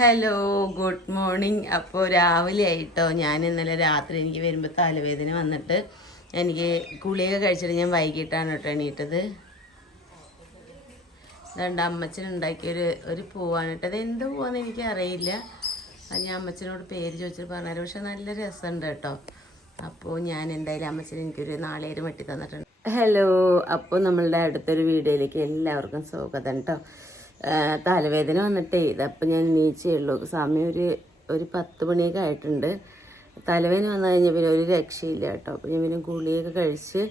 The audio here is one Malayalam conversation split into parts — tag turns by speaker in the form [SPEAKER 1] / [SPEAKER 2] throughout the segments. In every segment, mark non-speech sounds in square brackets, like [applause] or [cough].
[SPEAKER 1] Hello good morning. അപ്പോൾ രാവിലെ ആയിട്ടോ? ഞാൻ ഇന്നലെ രാത്രി എനിക്ക് വരുമ്പോൾ തലവേദന വന്നിട്ട് എനിക്ക് ഗുളിക കഴിച്ചിട്ട് ഞാൻ വൈകിട്ടാണ് കേട്ടോ എണീറ്റത്. രണ്ട് അമ്മച്ചനുണ്ടാക്കിയൊരു ഒരു പൂവാണ് കേട്ടോ. അത് എന്ത് പൂവാന്ന് എനിക്ക് അറിയില്ല അത് ഞാൻ അമ്മച്ചനോട് പേര് ചോദിച്ചിട്ട് പറഞ്ഞുതരാം പക്ഷെ നല്ല രസമുണ്ട് കേട്ടോ. അപ്പോൾ ഞാൻ എന്തായാലും അമ്മച്ചൻ എനിക്കൊരു നാളേര് വെട്ടി തന്നിട്ടുണ്ട് ഹലോ അപ്പോൾ നമ്മളുടെ അടുത്തൊരു വീഡിയോയിലേക്ക് എല്ലാവർക്കും സ്വാഗതം കേട്ടോ. തലവേദന വന്നിട്ടേ ഇതപ്പം ഞാൻ നീച്ചേ സമയം ഒരു ഒരു പത്ത് മണിയൊക്കെ ആയിട്ടുണ്ട്. തലവേദന വന്നു കഴിഞ്ഞാൽ പിന്നെ ഒരു രക്ഷയില്ല കേട്ടോ. അപ്പം ഞാൻ പിന്നെ ഗുളിയൊക്കെ കഴിച്ച്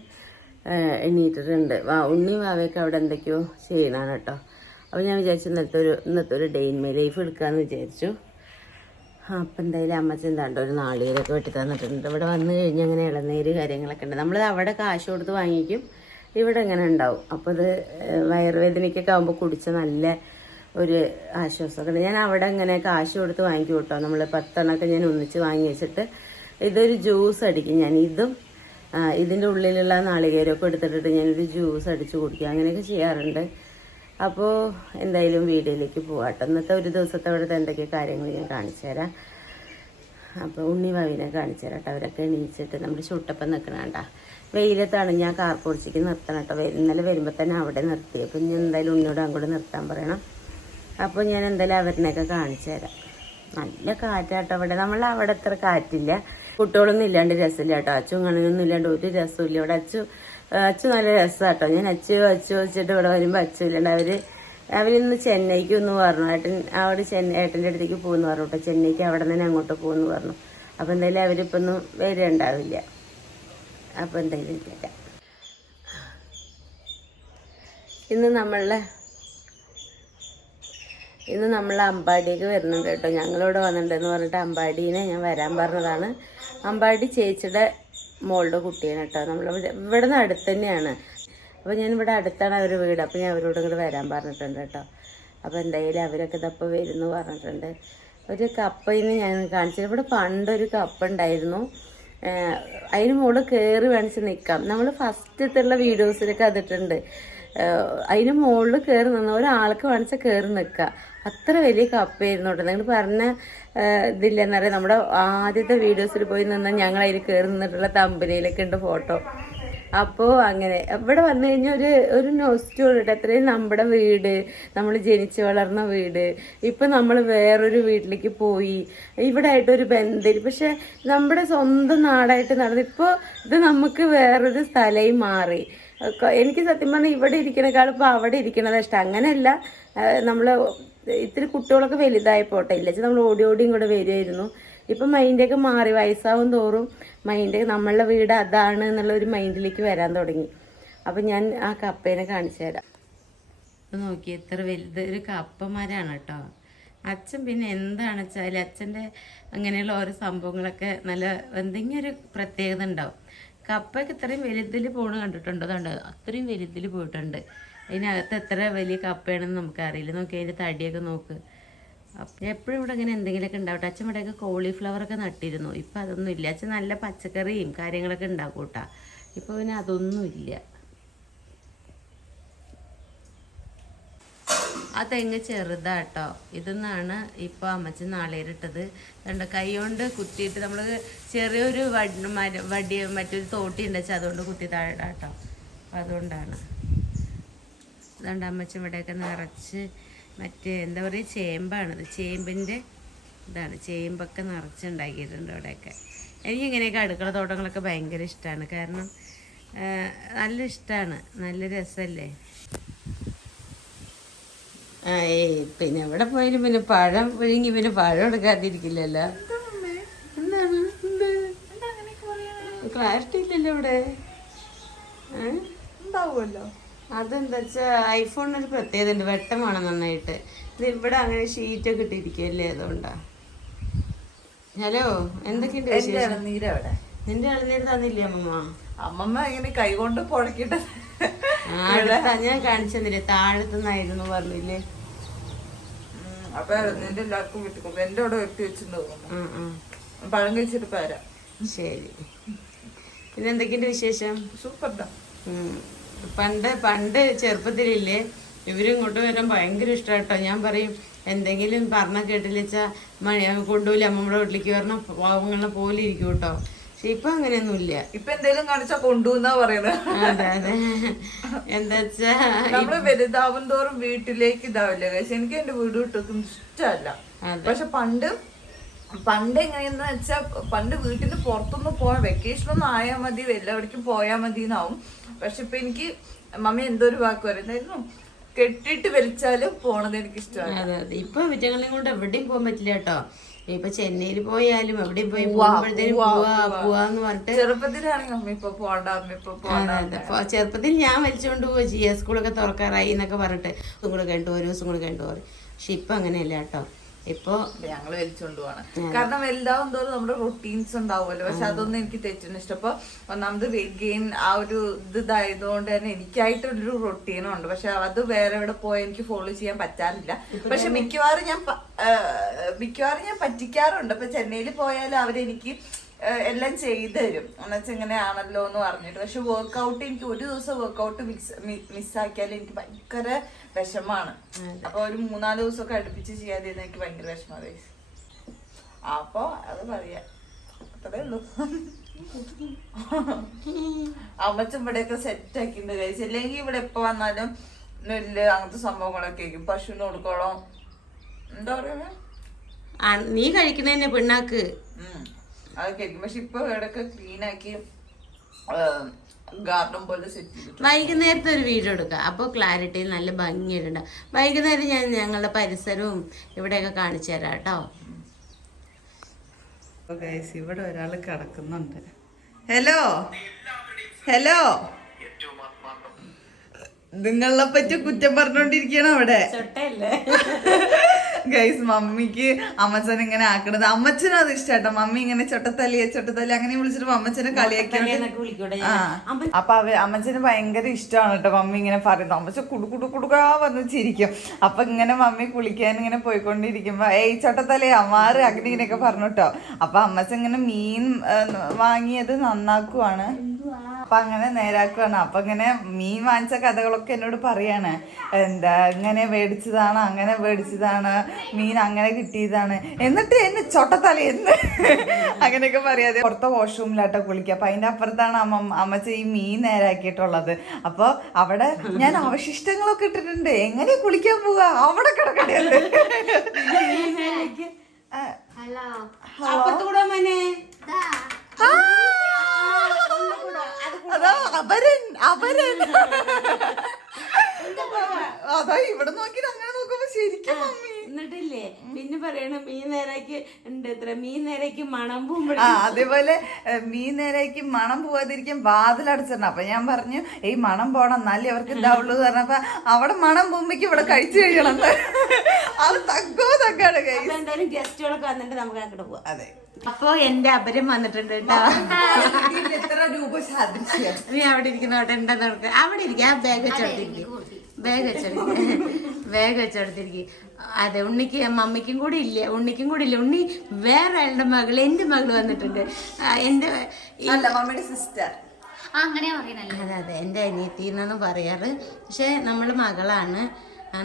[SPEAKER 1] എണീറ്റിട്ടുണ്ട്. വാ ഉണ്ണി വാവയൊക്കെ അവിടെ എന്തൊക്കെയോ ചെയ്യണാണ് കേട്ടോ. അപ്പോൾ ഞാൻ വിചാരിച്ചു ഇന്നത്തെ ഒരു ഇന്നത്തെ ഒരു ഡേ ഇൻ മൈ ലൈഫ് എടുക്കാമെന്ന് വിചാരിച്ചു. അപ്പം എന്തായാലും അമ്മച്ചൻ എന്താണ്ടോ ഒരു നാളികേരൊക്കെ വെട്ടി തന്നിട്ടുണ്ട് ഇവിടെ വന്നു കഴിഞ്ഞാൽ അങ്ങനെ ഇളനീര് കാര്യങ്ങളൊക്കെ ഉണ്ട്. നമ്മൾ അവിടെ കാശ് കൊടുത്ത് വാങ്ങിക്കും. ഇവിടെ ഇങ്ങനെ ഉണ്ടാവും. അപ്പോൾ ഇത് വയറുവേദനയ്ക്കൊക്കെ ആകുമ്പോൾ കുടിച്ച നല്ല ഒരു ആശ്വാസമൊക്കെ ഞാൻ അവിടെ ഇങ്ങനെ കാശ് കൊടുത്ത് വാങ്ങിക്കും കേട്ടോ. നമ്മൾ പത്തെണ്ണമൊക്കെ ഞാൻ ഒന്നിച്ച് വാങ്ങി വെച്ചിട്ട് ഇതൊരു ജ്യൂസ് അടിക്കും ഞാൻ. ഇതും ഇതിന്റെ ഉള്ളിലുള്ള നാളികേരമൊക്കെ എടുത്തിട്ടിട്ട് ഞാനൊരു ജ്യൂസ് അടിച്ച് കുടിക്കും. അങ്ങനെയൊക്കെ ചെയ്യാറുണ്ട്. അപ്പോൾ എന്തായാലും വീഡിയോയിലേക്ക് പോവാട്ടോ. ഇന്നത്തെ ഒരു ദിവസത്തെ അവിടുത്തെ എന്തൊക്കെ കാര്യങ്ങൾ ഞാൻ കാണിച്ചു തരാം. അപ്പോൾ ഉണ്ണിവാവിനെ കാണിച്ചു തരാം കേട്ടോ. അവരൊക്കെ എണീച്ചിട്ട് നമ്മുടെ ചുട്ടപ്പം നിൽക്കണണ്ട വെയിലത്താണ് ഞാൻ കാർ പൊടിച്ചിക്ക് നിർത്തണം കേട്ടോ ഇന്നലെ വരുമ്പോൾ തന്നെ അവിടെ നിർത്തി. അപ്പം ഇനി എന്തായാലും ഉണ്ണിയോട് അങ്ങോട്ട് നിർത്താൻ പറയണം. അപ്പോൾ ഞാൻ എന്തായാലും അവരിനെയൊക്കെ കാണിച്ചു തരാം. നല്ല കാറ്റാട്ടോ അവിടെ നമ്മൾ അവിടെ അത്ര കാറ്റില്ല. കുട്ടികളൊന്നും ഇല്ലാണ്ട് രസമില്ല കേട്ടോ അച്ഛൻ കണ്ണിനൊന്നും ഇല്ലാണ്ട് ഒരു രസമില്ല ഇവിടെ അച്ചു അച്ചു നല്ല രസമാട്ടോ. ഞാൻ അച്ചു അച്ചു വെച്ചിട്ട് ഇവിടെ വരുമ്പോൾ അച്ചു ഇല്ലാണ്ട് അവർ അവരിന്ന് ചെന്നൈക്ക് ഒന്ന് പറഞ്ഞു. ഏട്ടൻ അവിടെ ചെന്നൈ ഏട്ടന്റെ അടുത്തേക്ക് പോകുന്നു പറഞ്ഞു. കേട്ടോ ചെന്നൈക്ക് അവിടെ നിന്ന് അങ്ങോട്ട് പോകുന്നു പറഞ്ഞു. അപ്പോൾ എന്തായാലും അവരിപ്പോൾ ഒന്നും വരുന്നുണ്ടാവില്ല അപ്പോൾ എന്തായാലും കേൾക്കാം ഇന്ന് നമ്മളുടെ ഇന്ന് നമ്മൾ അമ്പാടിക്ക് വരുന്നുണ്ട് കേട്ടോ. ഞങ്ങളിവിടെ വന്നിട്ടുണ്ടെന്ന് പറഞ്ഞിട്ട് അമ്പാടീനെ ഞാൻ വരാൻ പറഞ്ഞതാണ്. അമ്പാടി ചേച്ചിയുടെ മോളുടെ കുട്ടിയാണ് കേട്ടോ. നമ്മൾ ഇവിടെ നിന്ന് അടുത്ത് തന്നെയാണ്. അപ്പോൾ ഞാൻ ഇവിടെ അടുത്താണ് അവർ വീട്. അപ്പോൾ ഞാൻ അവരോട് ഇങ്ങോട്ട് വരാൻ പറഞ്ഞിട്ടുണ്ട് കേട്ടോ. അപ്പോൾ എന്തായാലും അവരൊക്കെ ഇതപ്പോൾ വരുന്നു പറഞ്ഞിട്ടുണ്ട്. ഒരു കപ്പയിന്ന് ഞാൻ കാണിച്ചത് ഇവിടെ പണ്ടൊരു കപ്പ ഉണ്ടായിരുന്നു. അതിന് മുകളിൽ കയറി വേണിച്ച് നിൽക്കാം നമ്മൾ ഫസ്റ്റത്തുള്ള വീഡിയോസിലൊക്കെ അതിട്ടുണ്ട്. അതിന് മുകളിൽ കയറി നിന്ന് ഒരാൾക്ക് വേണിച്ച് കയറി നിൽക്കുക അത്ര വലിയ കപ്പയായിരുന്നു കേട്ടോ. നിങ്ങൾ പറഞ്ഞ ഇതില്ലെന്നറിയാം. നമ്മുടെ ആദ്യത്തെ വീഡിയോസിൽ പോയി നിന്നാൽ ഞങ്ങൾ അതിൽ കയറി നിന്നിട്ടുള്ള തമ്പനിയിലൊക്കെ ഉണ്ട് ഫോട്ടോ അപ്പോൾ അങ്ങനെ ഇവിടെ വന്നു കഴിഞ്ഞാൽ ഒരു ഒരു നോസ്റ്റോൾ ഉണ്ട് അത്രയും നമ്മുടെ വീട് നമ്മൾ ജനിച്ചു വളർന്ന വീട്. ഇപ്പം നമ്മൾ വേറൊരു വീട്ടിലേക്ക് പോയി. ഇവിടെ ആയിട്ടൊരു ബന്ധം പക്ഷെ നമ്മുടെ സ്വന്തം നാടായിട്ട് നടന്നു ഇപ്പോൾ ഇത് നമുക്ക് വേറൊരു സ്ഥലമായി മാറി. എനിക്ക് സത്യം പറഞ്ഞാൽ ഇവിടെ ഇരിക്കണേക്കാളും ഇപ്പോൾ അവിടെ ഇരിക്കണത് ഇഷ്ടം. അങ്ങനെയല്ല നമ്മൾ ഇത്തിരി കുട്ടികളൊക്കെ വലുതായി പോട്ടെ. ഇല്ല നമ്മൾ ഓടി ഓടി ഇങ്ങോട്ട് വരുമായിരുന്നു ഇപ്പം മൈൻഡൊക്കെ മാറി വയസ്സാവും തോറും മൈൻഡ് നമ്മളുടെ വീട് അതാണ് എന്നുള്ള ഒരു മൈൻഡിലേക്ക് വരാൻ തുടങ്ങി. അപ്പം ഞാൻ ആ കപ്പേനെ കാണിച്ചു തരാം. നോക്കി എത്ര വലുത് ഒരു കപ്പമരാണ് കേട്ടോ. അച്ഛൻ പിന്നെ എന്താണ് വെച്ചാൽ അച്ഛന്റെ അങ്ങനെയുള്ള ഓരോ സംഭവങ്ങളൊക്കെ നല്ല എന്തെങ്കിലും ഒരു പ്രത്യേകത ഉണ്ടാവും. കപ്പയൊക്കെ ഇത്രയും വലുതിൽ പോണ് കണ്ടിട്ടുണ്ടോ? അതുകൊണ്ട് അത്രയും വലുതിൽ പോയിട്ടുണ്ട്. അതിനകത്ത് എത്ര വലിയ കപ്പയാണെന്ന് നമുക്കറിയില്ല. നോക്കി അതിന്റെ തടിയൊക്കെ നോക്ക്. അപ്പം എപ്പോഴും ഇവിടെ അങ്ങനെ എന്തെങ്കിലുമൊക്കെ ഉണ്ടാവട്ടെ. അച്ഛൻ ഇവിടെയൊക്കെ കോളിഫ്ലവർ ഒക്കെ നട്ടിരുന്നു. ഇപ്പം അതൊന്നും ഇല്ല. അച്ഛൻ നല്ല പച്ചക്കറിയും കാര്യങ്ങളൊക്കെ ഉണ്ടാക്കും കേട്ടാ ഇപ്പോൾ പിന്നെ അതൊന്നും ഇല്ല. ആ തെങ്ങ് ചെറുതാട്ടോ. ഇതെന്നാണ് ഇപ്പോൾ അമ്മച്ചൻ നാളേരിട്ടത് കണ്ട കൈ കൊണ്ട് കുത്തിയിട്ട് നമ്മൾ ചെറിയൊരു വടി വടി മറ്റൊരു തോട്ടി ഉണ്ട് വെച്ചാൽ അതുകൊണ്ട് കുത്തി താഴെ കേട്ടോ അതുകൊണ്ടാണ്. അതുകൊണ്ട് അമ്മച്ചൻ ഇവിടെയൊക്കെ നിറച്ച് മറ്റേ എന്താ പറയുക ചേമ്പാണത് ചേമ്പിന്റെ ഇതാണ്. ചേമ്പൊക്കെ നിറച്ചുണ്ടാക്കിയിട്ടുണ്ട് അവിടെയൊക്കെ എനിക്ക് ഇങ്ങനെയൊക്കെ അടുക്കള തോട്ടങ്ങളൊക്കെ ഭയങ്കര ഇഷ്ടമാണ്. കാരണം നല്ല ഇഷ്ടമാണ്. നല്ല രസമല്ലേ? ആ ഏ പിന്നെ എവിടെ പോയാലും പിന്നെ പഴം പുഴുങ്ങി പിന്നെ പഴം എടുക്കാതിരിക്കില്ലല്ലോ. എന്താണ്? ക്ലാരിറ്റി ഇല്ലല്ലോ ഇവിടെ. ഏ?
[SPEAKER 2] ഉണ്ടാവുമല്ലോ
[SPEAKER 1] അതെന്താ വെച്ചാ ഐഫോണിനൊരു പ്രത്യേകത ഉണ്ട് വെട്ടമാണ് നന്നായിട്ട്. ഇത് ഇവിടെ അങ്ങനെ ഷീറ്റൊക്കെ ഇട്ടിരിക്കുകയല്ലേ അതുകൊണ്ടാ. ഹലോ എന്തൊക്കെയുണ്ട് വിശേഷം? നിന്റെ ഇളനീര് തന്നില്ലേ അമ്മമ്മ?
[SPEAKER 2] അമ്മമ്മ ഇങ്ങനെ കൈകൊണ്ട്
[SPEAKER 1] പൊളക്കിട്ട് ഞാൻ കാണിച്ചെന്നില്ലേ താഴത്തുനിന്നായിരുന്നു പറഞ്ഞില്ലേ?
[SPEAKER 2] അപ്പൊ ഇളനീര് എല്ലാവർക്കും വീട്ടിൽ എന്റെ അവിടെ വെട്ടി പഴം കഴിച്ചിട്ട് പോരാ.
[SPEAKER 1] ശരി. പിന്നെ എന്തൊക്കെയുണ്ട് വിശേഷം?
[SPEAKER 2] സൂപ്പർ.
[SPEAKER 1] പണ്ട് പണ്ട് ചെറുപ്പത്തിലില്ലേ ഇവരും ഇങ്ങോട്ട് വരാൻ ഭയങ്കര ഇഷ്ടം കേട്ടോ ഞാൻ പറയും എന്തെങ്കിലും പറഞ്ഞ കേട്ടില്ല മണി കൊണ്ടുപോയില്ല അമ്മമ്മയുടെ വീട്ടിലേക്ക് വരണം പാവങ്ങളെ പോലെ ഇരിക്കും കേട്ടോ പക്ഷെ ഇപ്പൊ അങ്ങനെയൊന്നും ഇല്ല
[SPEAKER 2] ഇപ്പൊ എന്തെങ്കിലും കാണിച്ചാ കൊണ്ടുവന്നാ പറയുന്നത്
[SPEAKER 1] അതെ അതെ. എന്താ വെച്ചാ
[SPEAKER 2] നമ്മൾ വലുതാവും തോറും വീട്ടിലേക്ക് ഇതാവില്ല പക്ഷെ എനിക്ക് എന്റെ വീട് വിട്ടൊന്നും ഇഷ്ടമല്ല. പക്ഷെ പണ്ട് പണ്ട് എങ്ങനെയെന്ന് വെച്ചാ പണ്ട് വീട്ടിന് പുറത്തൊന്നും പോയ വെക്കേഷൻ ഒന്നും ആയാൽ മതി എല്ലാവിടേക്കും പോയാൽ മതി എന്നാവും പക്ഷെ ഇപ്പൊ എനിക്ക് മമ്മി എന്തോ ഒരു വാക്ക് പറയുന്നായിരുന്നു കെട്ടിട്ട് വലിച്ചാലും പോണത് എനിക്ക് ഇഷ്ടമാണ്
[SPEAKER 1] അതെ അതെ. ഇപ്പൊ വിറ്റങ്ങളെയും കൊണ്ട് എവിടെയും പോകാൻ പറ്റില്ല കേട്ടോ. ഇപ്പൊ ചെന്നൈയിൽ പോയാലും എവിടെയും പോയി പോകുമ്പോഴത്തേനും പോവാ പോവാന്ന് പറഞ്ഞിട്ട്
[SPEAKER 2] ചെറുപ്പത്തിലാണെങ്കിൽ അമ്മ ഇപ്പൊ പോണ്ട അമ്മ ഇപ്പൊ പോണ്ട
[SPEAKER 1] അതെ. അതെ അപ്പൊ ചെറുപ്പത്തിൽ ഞാൻ വലിച്ചുകൊണ്ട് പോവുക ചെയ്യാ സ്കൂളൊക്കെ തുറക്കാറായി എന്നൊക്കെ പറഞ്ഞിട്ട്. ഇതും കൂടെ കണ്ടു ഒരു ദിവസം കൂടെ കണ്ടു പക്ഷെ ഇപ്പൊ അങ്ങനെയല്ല കേട്ടോ. ഇപ്പൊ
[SPEAKER 2] ഞങ്ങൾ വലിച്ചോണ്ട് പോവാണ്. കാരണം വലുതാവും തോറും നമ്മുടെ റൊട്ടീൻസ് ഉണ്ടാവുമല്ലോ. പക്ഷെ അതൊന്നും എനിക്ക് തെറ്റിന് ഇഷ്ടം അപ്പൊ ഒന്നാമത് വെയിറ്റ് ഗെയിൻ ആ ഒരു ഇത് ഇതായതുകൊണ്ട് തന്നെ എനിക്കായിട്ടൊരു റൊട്ടീനും ഉണ്ട്. പക്ഷെ അത് വേറെ എവിടെ പോയാൽ എനിക്ക് ഫോളോ ചെയ്യാൻ പറ്റാറില്ല. പക്ഷെ മിക്കവാറും ഞാൻ മിക്കവാറും ഞാൻ പറ്റിക്കാറുണ്ട്. ഇപ്പൊ ചെന്നൈയിൽ പോയാൽ അവരെനിക്ക് എല്ലാം ചെയ്തു തരും. എന്നുവെച്ചാൽ ഇങ്ങനെയാണല്ലോ എന്ന് പറഞ്ഞിട്ട്. പക്ഷെ വർക്കൗട്ട് എനിക്ക് ഒരു ദിവസം വർക്കൗട്ട് മിക്സ് മിസ്സാക്കിയാൽ എനിക്ക് ഭയങ്കര വിഷമാണ്. അപ്പൊ ഒരു മൂന്നാൽ ദിവസമൊക്കെ അടുപ്പിച്ച് ചെയ്യാതെ ഇരുന്നാ എനിക്ക് ഭയങ്കര വിഷമാണ് guys. അപ്പൊ അത് പറയാ. അത്രേ ഉള്ളൂ. അമ്മച്ചൻ ഇവിടെയൊക്കെ സെറ്റ് ആക്കിണ്ട് കഴിച്ചു അല്ലെങ്കിൽ ഇവിടെ എപ്പോ വന്നാലും നെല്ല് അങ്ങനത്തെ സംഭവങ്ങളൊക്കെ ആയിരിക്കും. പശുവിന് കൊടുക്കോളോ. എന്താ പറയുക
[SPEAKER 1] നീ കഴിക്കണതന്നെ പിണ്ണാക്ക്.
[SPEAKER 2] അതൊക്കെ ആയിരിക്കും. പക്ഷെ ഇപ്പൊ ഇവിടെയൊക്കെ ക്ലീൻ ആക്കി ഗാർഡൻ പോലെ സെറ്റ് ചെയ്തിട്ടുണ്ട്.
[SPEAKER 1] വൈകുന്നേരത്തെ ഒരു വീഡിയോ എടുക്കാം. അപ്പോൾ ക്ലാരിറ്റിയിൽ നല്ല ഭംഗിയായിട്ടുണ്ട് വൈകുന്നേരം ഞാൻ ഞങ്ങളുടെ പരിസരവും ഇവിടെയൊക്കെ കാണിച്ചു തരാം കേട്ടോ.
[SPEAKER 2] ഇവിടെ ഒരാൾ കിടക്കുന്നുണ്ട്. ഹലോ ഹലോ നിങ്ങളെ പറ്റി കുറ്റം പറഞ്ഞോണ്ടിരിക്കണം അവിടെ? ഗൈസ് മമ്മിക്ക് അമ്മച്ചൻ ഇങ്ങനെ ആക്കണത്. അമ്മച്ചനും അത് ഇഷ്ടാട്ടോ. മമ്മി ഇങ്ങനെ ചൊട്ടത്തല്ലി ചൊട്ടത്തല്ലി അങ്ങനെ വിളിച്ചിട്ട് അമ്മച്ചനെ കളിയാക്കി. അപ്പൊ അവ അമ്മച്ചന് ഭയങ്കര ഇഷ്ടമാണ് കേട്ടോ മമ്മി ഇങ്ങനെ പറയുന്നത്. അമ്മച്ച കുടുക്കുടു കുടുക്കാ കുടുകാ വന്ന് ചിരിക്കും. അപ്പൊ ഇങ്ങനെ മമ്മി കുളിക്കാൻ ഇങ്ങനെ പോയിക്കൊണ്ടിരിക്കുമ്പോ ഏയ് ചൊട്ടത്തലേ അമ്മാറ് അങ്ങനെ ഇങ്ങനെയൊക്കെ പറഞ്ഞു കേട്ടോ അപ്പൊ അമ്മച്ച ഇങ്ങനെ മീൻ വാങ്ങിയത് നന്നാക്കുവാണ്. അപ്പൊ അങ്ങനെ നേരാക്കുവാണ്. അപ്പൊ ഇങ്ങനെ മീൻ വാങ്ങിച്ച കഥകളൊക്കെ എന്നോട് പറയാണ്. എന്താ ഇങ്ങനെ മേടിച്ചതാണ് അങ്ങനെ മേടിച്ചതാണ്. മീൻ അങ്ങനെ കിട്ടിയതാണ്. എന്നിട്ട് എന്നെ ചൊട്ടത്തല എന്ന് അങ്ങനെയൊക്കെ പറയാതെ പുറത്തെ വാഷ്റൂമിലാട്ടോ കുളിക്കുക. അപ്പൊ അതിന്റെ അപ്പുറത്താണ് അമ്മ അമ്മച്ച ഈ മീൻ നേരാക്കിയിട്ടുള്ളത്. അപ്പൊ അവിടെ ഞാൻ അവശിഷ്ടങ്ങളൊക്കെ ഇട്ടിട്ടുണ്ട്. എങ്ങനെ കുളിക്കാൻ പോവുക അവിടെ കിടക്കണേ
[SPEAKER 1] മനെ.
[SPEAKER 2] അതാ അവരൻ അവരൻ. അതാ ഇവിടെ നോക്കി അങ്ങനെ നോക്കുമ്പോ ശരിക്കും മമ്മി.
[SPEAKER 1] എന്നിട്ടില്ലേ പിന്നെ പറയണ മീൻ നേരക്ക് ഉണ്ട് എത്ര മീൻ നേരക്ക് മണം പോകുമ്പോഴേ
[SPEAKER 2] ആ അതേപോലെ മീൻ നേരേക്ക് മണം പോവാതിരിക്കാൻ വാതിലടച്ചിടണം. അപ്പൊ ഞാൻ പറഞ്ഞു ഈ മണം പോണം. എന്നാലേ അവർക്ക് ഇതാവുള്ളൂ എന്ന് പറഞ്ഞപ്പോ അവിടെ മണം പോകുമ്പോഴേക്ക് ഇവിടെ കഴിച്ചു കഴിയണം. എന്ന്. അത് തക്കോ തക്കാണ് കൈ
[SPEAKER 1] അപ്പൊ എന്തായാലും ഗസ്റ്റുകളൊക്കെ വന്നിട്ട് നമുക്ക് അങ്ങോട്ട് പോവാം.
[SPEAKER 2] അതെ.
[SPEAKER 1] അപ്പൊ എന്റെ അപരം വന്നിട്ടുണ്ട് കേട്ടോ.
[SPEAKER 2] എത്ര രൂപ സാധിച്ചു?
[SPEAKER 1] നീ അവിടെ ഇരിക്കുന്ന അവിടെ ഉണ്ടെന്ന് നോക്ക് അവിടെ ഇരിക്കുക ആ ബാഗ് വെച്ചെടുത്തിരിക്കും ബാഗ് വെച്ചെടുത്തിരിക്കും ബാഗ് വെച്ചെടുത്തിരിക്കും അതെ ഉണ്ണിക്ക് മമ്മിക്കും കൂടി ഇല്ല? ഉണ്ണിക്കും കൂടി ഇല്ല? ഉണ്ണി വേറെ ആളുടെ മകൾ എന്റെ മകൾ വന്നിട്ടുണ്ട്. എന്റെ
[SPEAKER 2] മമ്മിയുടെ സിസ്റ്റർ
[SPEAKER 3] അങ്ങനെ പറയുന്നത്
[SPEAKER 1] അതെ അതെ എന്റെ അനിയത്തി എന്നാണ് പറയാറ്. പക്ഷെ നമ്മൾ മകളാണ്.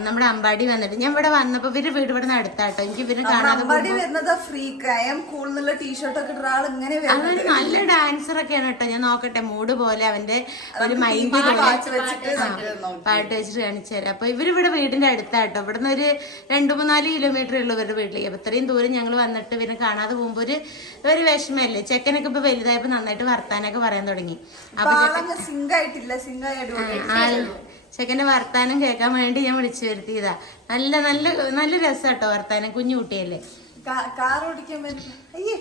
[SPEAKER 1] നമ്മുടെ അമ്പാടി വന്നിട്ട് ഞാൻ ഇവിടെ വന്നപ്പോ ഇവർ വീട് ഇവിടെ നിന്ന് അടുത്താട്ടോ. എനിക്ക് ഇവർ കാണാതെ
[SPEAKER 2] അമ്പാടി വരുന്നത് ഫ്രീ ക്രയം കൂൾ എന്നുള്ള ടീഷർട്ട് ഒക്കെ ഇട്ട ആൾ ഇങ്ങനെ
[SPEAKER 1] അവന് നല്ല ഡാൻസർ ഒക്കെയാണ് കേട്ടോ. ഞാൻ നോക്കട്ടെ മൂഡ് പോലെ അവന്റെ ഒരു മൈൻഡ്
[SPEAKER 2] പാട്ട് വെച്ചിട്ട്
[SPEAKER 1] കാണിച്ചു തരാം. അപ്പൊ ഇവിടെ വീടിന്റെ അടുത്താട്ടോ. ഇവിടുന്ന് ഒരു രണ്ടു മൂന്നാൽ കിലോമീറ്റർ ഉള്ളു ഇവരുടെ വീട്ടിലേക്ക്. അപ്പൊ ഇത്രയും ദൂരം ഞങ്ങൾ വന്നിട്ട് ഇവരെ കാണാതെ പോകുമ്പോ ഒരു ഒരു വിഷമല്ലേ? ചെക്കനൊക്കെ ഇപ്പൊ വലുതായപ്പോ നന്നായിട്ട് വർത്താനൊക്കെ പറയാൻ തുടങ്ങി. അപ്പൊ
[SPEAKER 2] സിംഗ് ആയിട്ടില്ല. സിംഗ് ആയി
[SPEAKER 1] ചെക്കന്റെ വർത്താനം കേൾക്കാൻ വേണ്ടി ഞാൻ വിളിച്ചു വരുത്തിയതാ. നല്ല നല്ല നല്ല രസാട്ടോ വർത്താനം കുഞ്ഞു കുട്ടിയല്ലേ?
[SPEAKER 2] കാർ ഓടിക്കാൻ പറ്റില്ല അയ്യേ.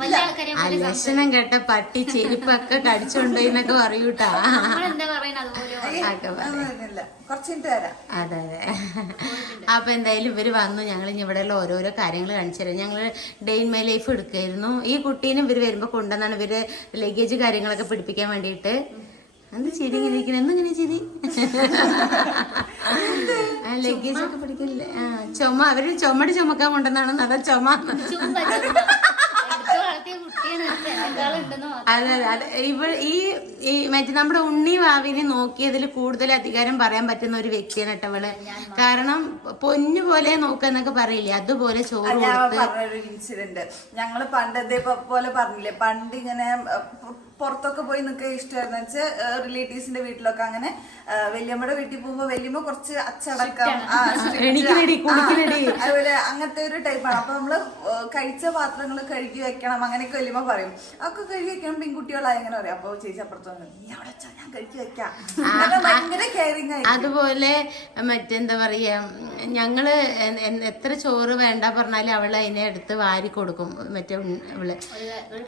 [SPEAKER 3] വലിയ ആൾക്കാരെ
[SPEAKER 1] ആ ലക്ഷണം കേട്ട പട്ടി ചെരുപ്പൊക്കെ കടിച്ചുകൊണ്ടോയി എന്നൊക്കെ പറയൂട്ടാ അതെ അതെ. അപ്പൊ എന്തായാലും ഇവർ വന്നു. ഞങ്ങൾ ഇനി ഇവിടെയുള്ള ഓരോരോ കാര്യങ്ങൾ കാണിച്ചു തരാം. ഞങ്ങൾ ഡേ ഇൻ മൈ ലൈഫ് എടുക്കായിരുന്നു. ഈ കുട്ടീനെ ഇവർ വരുമ്പോ കൊണ്ടുവന്നാണ് ഇവർ ലഗേജ് കാര്യങ്ങളൊക്കെ പിടിപ്പിക്കാൻ വേണ്ടിയിട്ട്. എന്ത് ചെടി ഇങ്ങനെ ഇരിക്കണേ? എന്തിങ്ങനെ ആ ലഗേജ് ഒക്കെ പിടിക്കില്ലേ? ചുമ അവർ ചുമട് ചുമക്കാൻ കൊണ്ടെന്നാണ് അതാ ചുമ. അതെ അതെ അതെ. ഇവ ഈ ഈ മറ്റേ നമ്മുടെ ഉണ്ണി വാവിനെ നോക്കിയതിൽ കൂടുതൽ അധികാരം പറയാൻ പറ്റുന്ന ഒരു വ്യക്തിയാണ് കേട്ടോ ഇവൾ. കാരണം പൊന്നു പോലെ നോക്കാന്നൊക്കെ പറയില്ലേ? അതുപോലെ ചോറ്
[SPEAKER 2] ഇൻസിഡന്റ് ഞങ്ങൾ പണ്ട് ഇതേ പോലെ പറഞ്ഞില്ലേ? പണ്ട് ഇങ്ങനെ പുറത്തൊക്കെ പോയി നിൽക്കുക ഇഷ്ടമായിരുന്നു. വെച്ചാൽ റിലേറ്റീവ്സിന്റെ വീട്ടിലൊക്കെ അങ്ങനെ വല്യമ്മയുടെ വീട്ടിൽ പോകുമ്പോൾ വല്യമ്മ കുറച്ച് അച്ചടക്കം. അതുപോലെ അങ്ങനത്തെ ഒരു ടൈപ്പാണ് അപ്പൊ നമ്മൾ കഴിച്ച പാത്രങ്ങൾ കഴുകി വെക്കണം അങ്ങനെയൊക്കെ വല്യമ്മ പറയും. അതൊക്കെ കഴുകി വെക്കണം പെൺകുട്ടികളായി അങ്ങനെ പറയും. അപ്പൊ ചേച്ചി അപ്പുറത്ത് വന്നു നീ അവിടെ വെച്ചാൽ ഞാൻ കഴുകി വെക്കാം. ഭയങ്കര കെയറിങ് ആയി
[SPEAKER 1] അതുപോലെ മറ്റെന്താ പറയാ ഞങ്ങൾ എത്ര ചോറ് വേണ്ട പറഞ്ഞാലും അവൾ അതിനെ എടുത്ത് വാരി കൊടുക്കും. മറ്റേ അവൾ
[SPEAKER 3] ഒരു